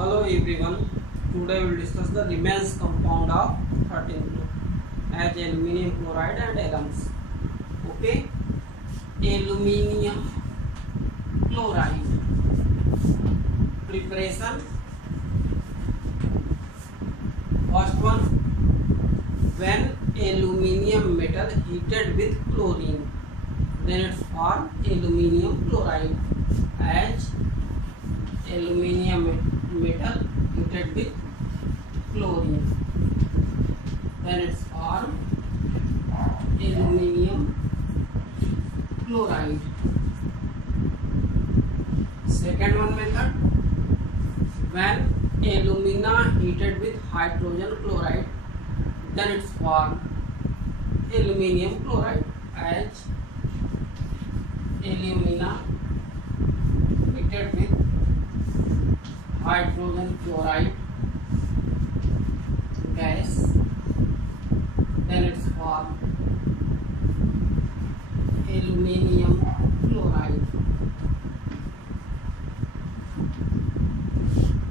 Hello everyone. Today we will discuss the remains compound of 13 group as aluminium chloride and alums. Okay, aluminium chloride preparation. First one, when aluminium metal heated with chlorine, then it forms aluminium chloride. As aluminium metal heated with chlorine, then it's formed aluminium chloride. Second one method, when alumina heated with hydrogen chloride, then it's formed aluminium chloride. As alumina heated with hydrogen chloride gas, then it's formed aluminium chloride.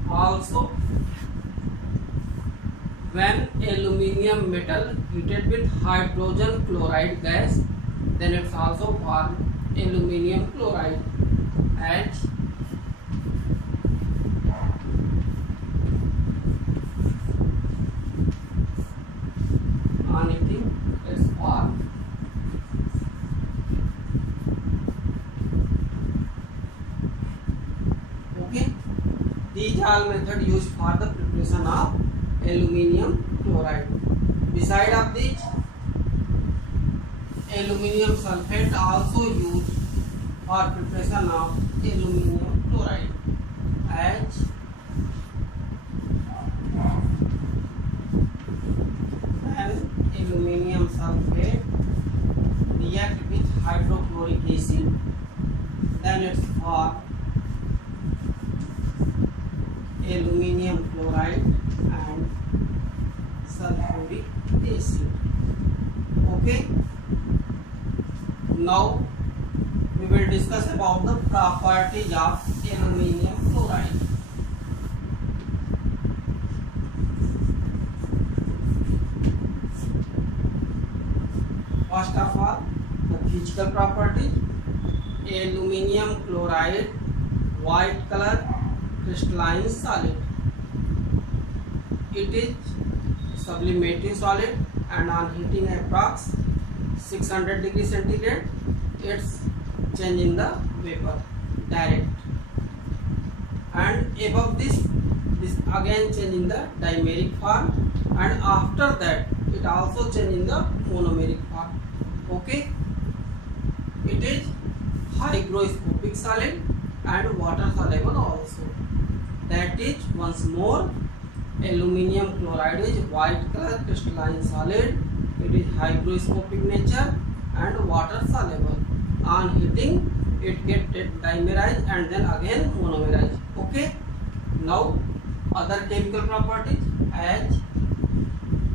Also, when aluminium metal heated with hydrogen chloride gas, then it's also formed aluminium chloride. As on heating is formed okay. These are methods used for the preparation of aluminium chloride. Beside of this, aluminium sulfate also used for preparation of aluminium chloride. As when aluminium sulfate react with hydrochloric acid, then it's formed aluminium chloride and sulfuric acid. Okay. Now we will discuss about the properties of aluminium chloride. First of all, the physical properties. Aluminium chloride, white color, crystalline solid. It is sublimating solid, and on heating approx 600 degrees centigrade, it's changing the vapor direct, and above this again changing the dimeric form, and after that it also changing the monomeric form. Okay, it is hygroscopic solid and water soluble also. That is, once more, aluminium chloride is white color crystalline solid. It is hygroscopic nature and water soluble. On heating, it gets dimerized and then again monomerized. Okay. Now, other chemical properties. As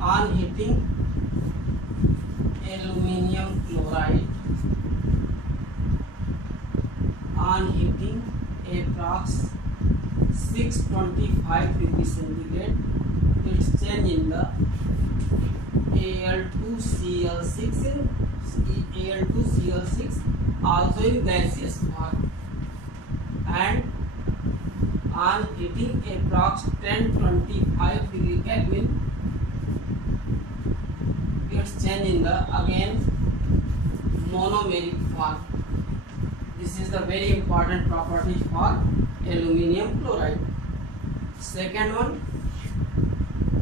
on heating, aluminium chloride on heating approx 625 degrees centigrade, it's change in the Al2Cl6 also in gaseous form, and on heating approx 1025 degree Kelvin, it's change in the again monomeric form. This is the very important property for aluminium chloride. Second one,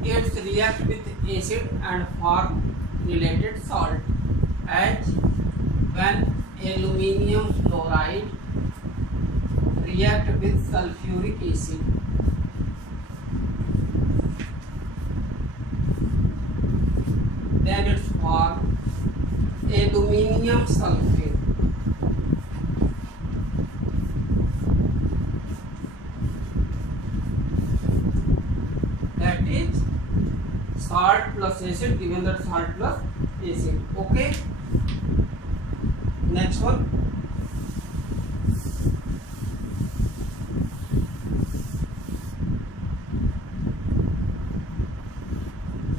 it react with acid and form related salt. As when aluminium chloride react with sulfuric acid, then it's formed aluminium sulfate. That is salt plus acid, given that salt plus acid. Okay. Next one,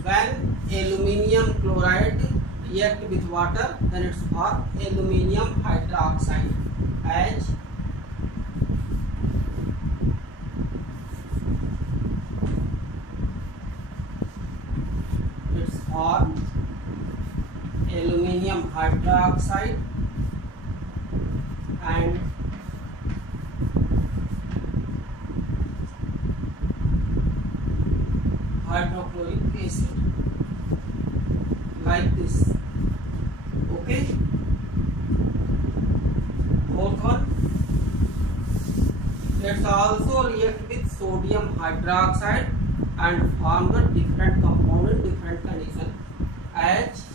when aluminium chloride react with water, then it's form aluminium hydroxide as it's form aluminium hydroxide and hydrochloric acid like this. Okay. Fourth one, let's also react with sodium hydroxide and form the different compound in different condition as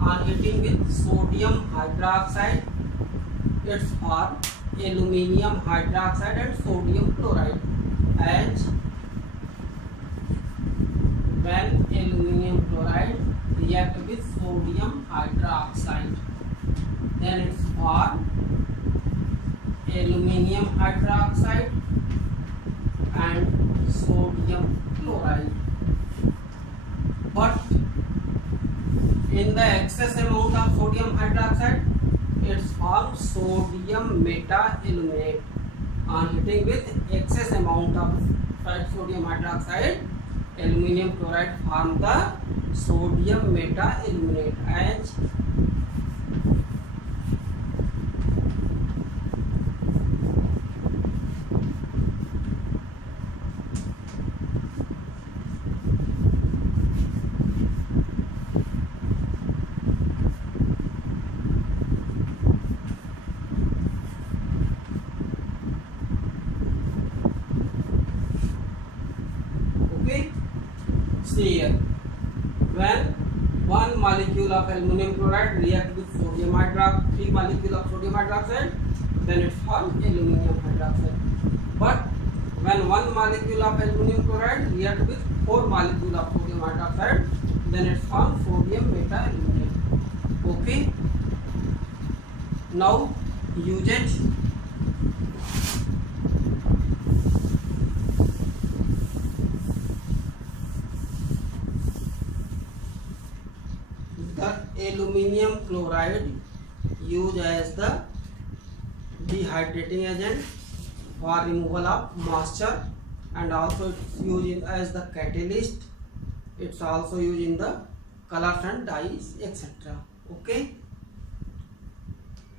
on heating with sodium hydroxide it's form aluminium hydroxide and sodium chloride as when aluminium chloride react with sodium hydroxide, then it's form aluminium hydroxide and sodium chloride. But in the excess amount of sodium hydroxide, it's formed sodium meta-aluminate. On heating with excess amount of sodium hydroxide, aluminium chloride form the sodium meta-aluminate as okay. See here, when one molecule of aluminum chloride react with sodium hydroxide, 3 molecule of sodium hydroxide, then it's formed aluminium hydroxide. But when one molecule of aluminum chloride react with 4 molecule of sodium hydroxide, then it's formed sodium meta-aluminate. Okay. Now usage. The aluminium chloride used as the dehydrating agent for removal of moisture, and also it's used as the catalyst. It's also used in the colors and dyes, etc. Okay.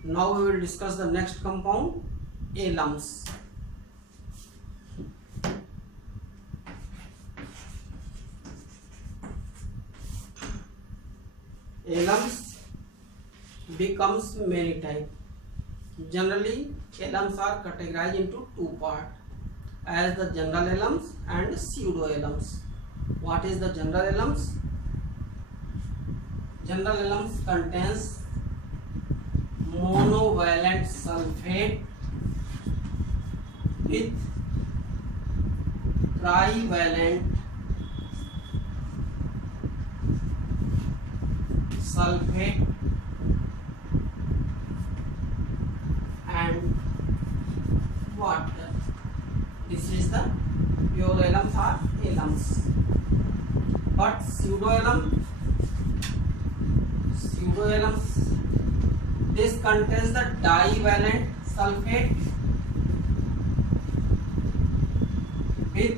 Now we will discuss the next compound, alums. Alums becomes many types. Generally, alums are categorized into 2 parts, as the general alums and pseudo alums. What is the general alums? General alums contains monovalent sulfate with trivalent sulfate and water. This is the pure alums or alums. But pseudoalums, this contains the divalent sulfate with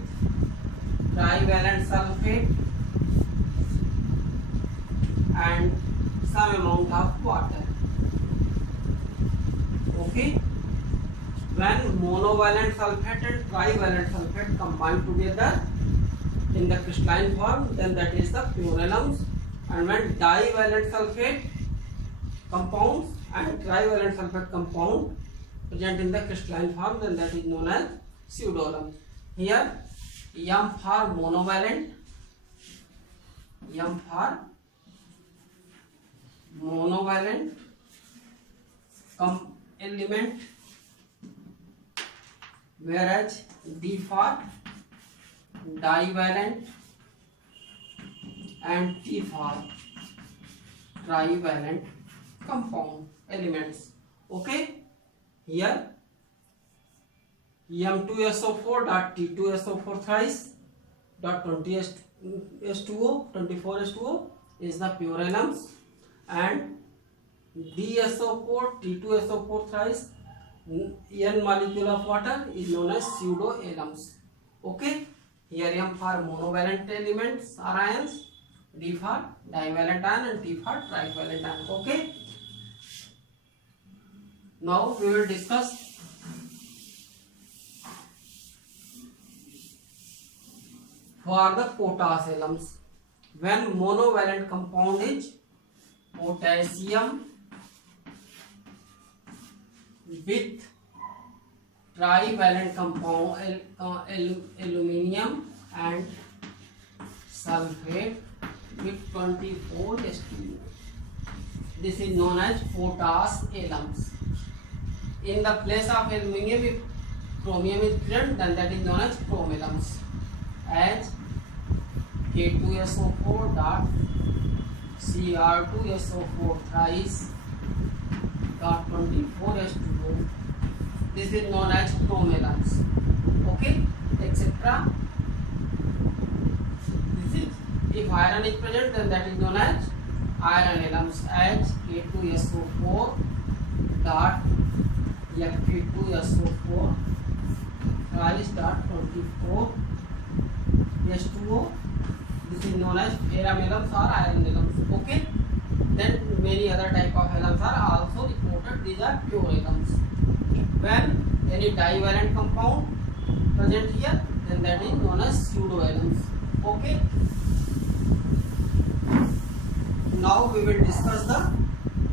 trivalent sulfate and some amount of water. Okay. When monovalent sulfate and trivalent sulfate combine together in the crystalline form, then that is the pure alums. And when divalent sulfate compounds and trivalent sulfate compound present in the crystalline form, then that is known as pseudoalum. Here M for monovalent, M for monovalent element, whereas D for divalent and T for trivalent compound elements. Okay, here M2SO4 dot T2SO4 thrice dot 20 H2O, 24H2O is the pure alums, and DSO4, T2SO4 thrice N molecule of water is known as pseudo alums. Okay, here M for monovalent elements or ions, D for divalent ion, and T for trivalent ion. Okay, now we will discuss for the potash alums. When monovalent compound is potassium with trivalent compound aluminium and sulfate with 24H2O. This is known as potash alums. In the place of aluminium, if chromium is present, then that is known as chrome alums. As K2SO4 dot Cr2SO4 thrice dot 24H2O. This is known as chrome alums. Okay, etc. This is, if iron is present, then that is known as iron alums. As K2SO4 dot Fe2SO4 thrice dot 24H2O. This is known as ferrum alums or iron alums. Okay. Then many other type of alums are also reported. These are pure alums. When any divalent compound present here, then that is known as pseudo alums. Okay. Now we will discuss the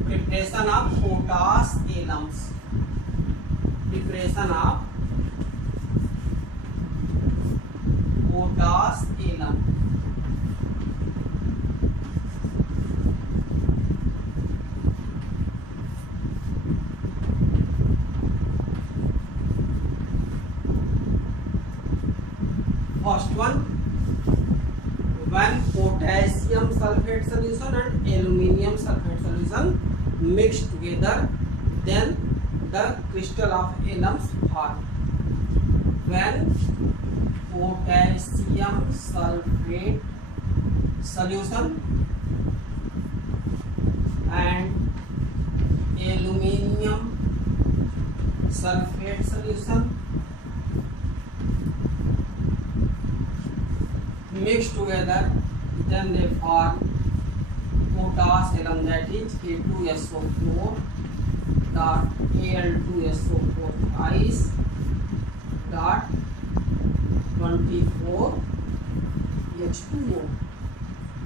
preparation of potash alums. Preparation of potash alum. First one, when potassium sulfate solution and aluminium sulfate solution mixed together, then the crystal of alums form. When potassium sulfate solution and aluminium sulfate solution mixed together, then they form potash alum, that is K2SO4 dot Al2SO4 thrice dot 24H2O.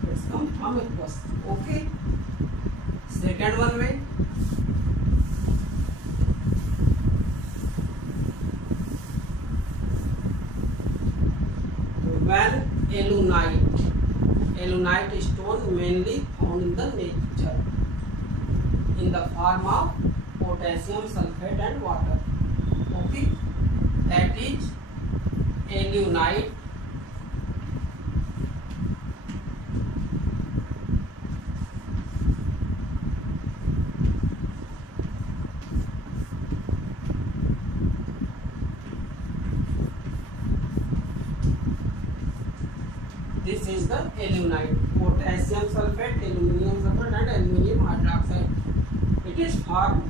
Let's come from it first. Okay. Second one way. When alunite stone mainly found in the nature in the form of potassium sulfate and water. Okay, that is alunite. This is the alunite, potassium sulfate, aluminium sulfate and aluminium hydroxide. It is formed,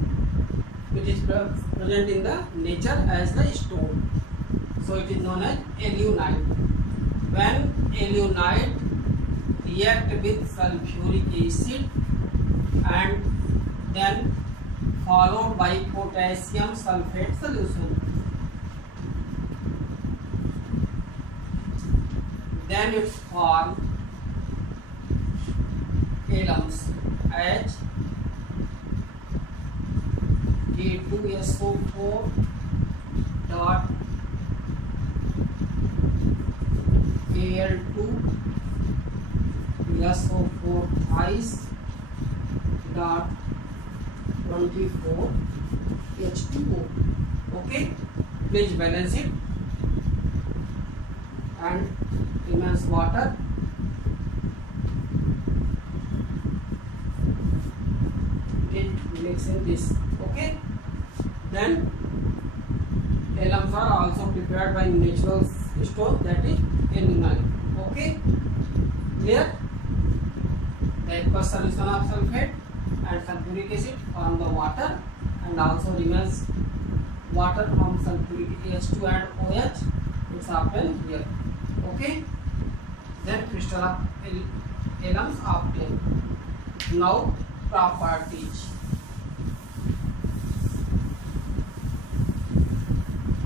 it is present in the nature as the stone. So it is known as alunite. When alunite react with sulfuric acid and then followed by potassium sulfate solution, then it forms alums as K2SO4 dot Al2SO4 thrice dot 24H2O. Okay, please balance it and remains water. Mixing this. Okay, then alums are also prepared by natural stone, that is alunite. Okay, clear? The aqueous solution of sulfate and sulfuric acid form the water, and also remains water from sulfuric H2 and OH. It's obtained here. Okay, then crystal of alums obtained. Now properties.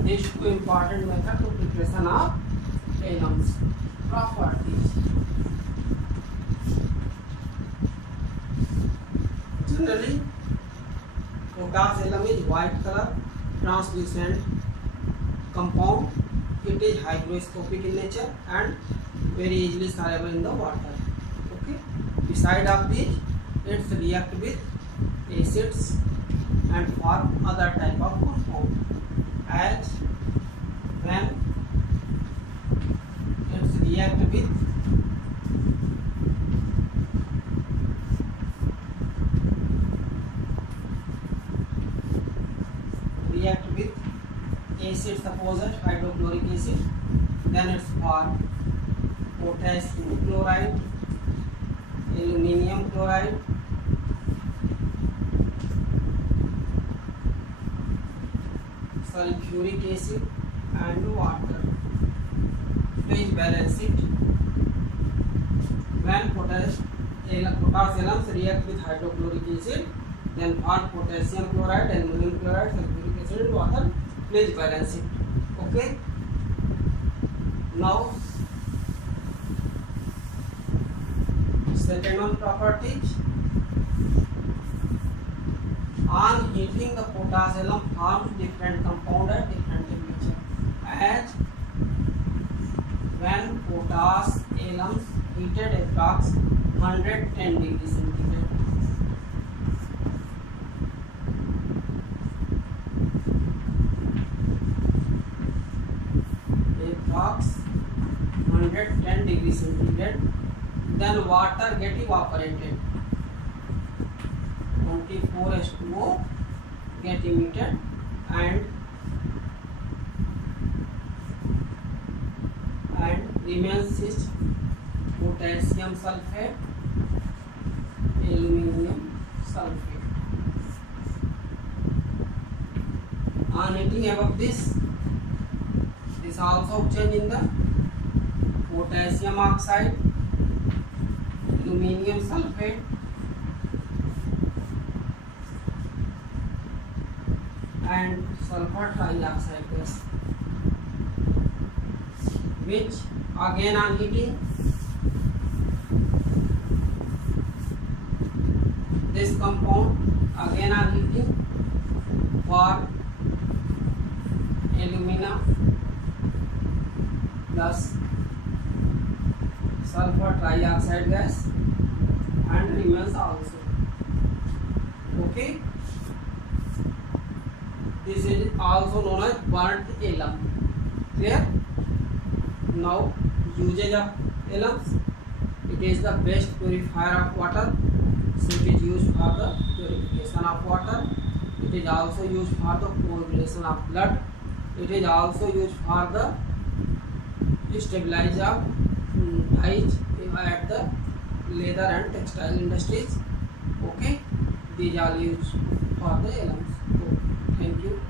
These two important methods to preparation of alums. Properties. Generally, potash alum is white color, translucent compound. It is hygroscopic in nature and very easily soluble in the water. Okay. Beside of this, it react with acids and form other type of compound. As when it react with acid, suppose hydrochloric acid, then it's form potassium chloride, aluminium chloride, sulfuric acid and water. Please balance it. When potash alums react with hydrochloric acid, then form potassium chloride, aluminum chloride, sulfuric acid and water. Please balance it. Okay. Now second one, properties. On heating, the potash alum forms different compound at different temperature. As when potash alums heated approx 110 degrees centigrade. Approx 110 degrees centigrade, then water get evaporated. 24 H2O get emitted and remains is potassium sulfate, aluminium sulfate. On heating above this also change in the potassium oxide, aluminium sulfate and sulfur trioxide gas, which again on heating this compound again on heating for alumina plus sulfur trioxide gas and remains also. Okay, this is also known as burnt alum. Clear? Now usage of alums. It is the best purifier of water, so it is used for the purification of water. It is also used for the coagulation of blood. It is also used for the stabilize of dyes at the leather and textile industries. Okay, these are used for the alums. Okay. Thank you.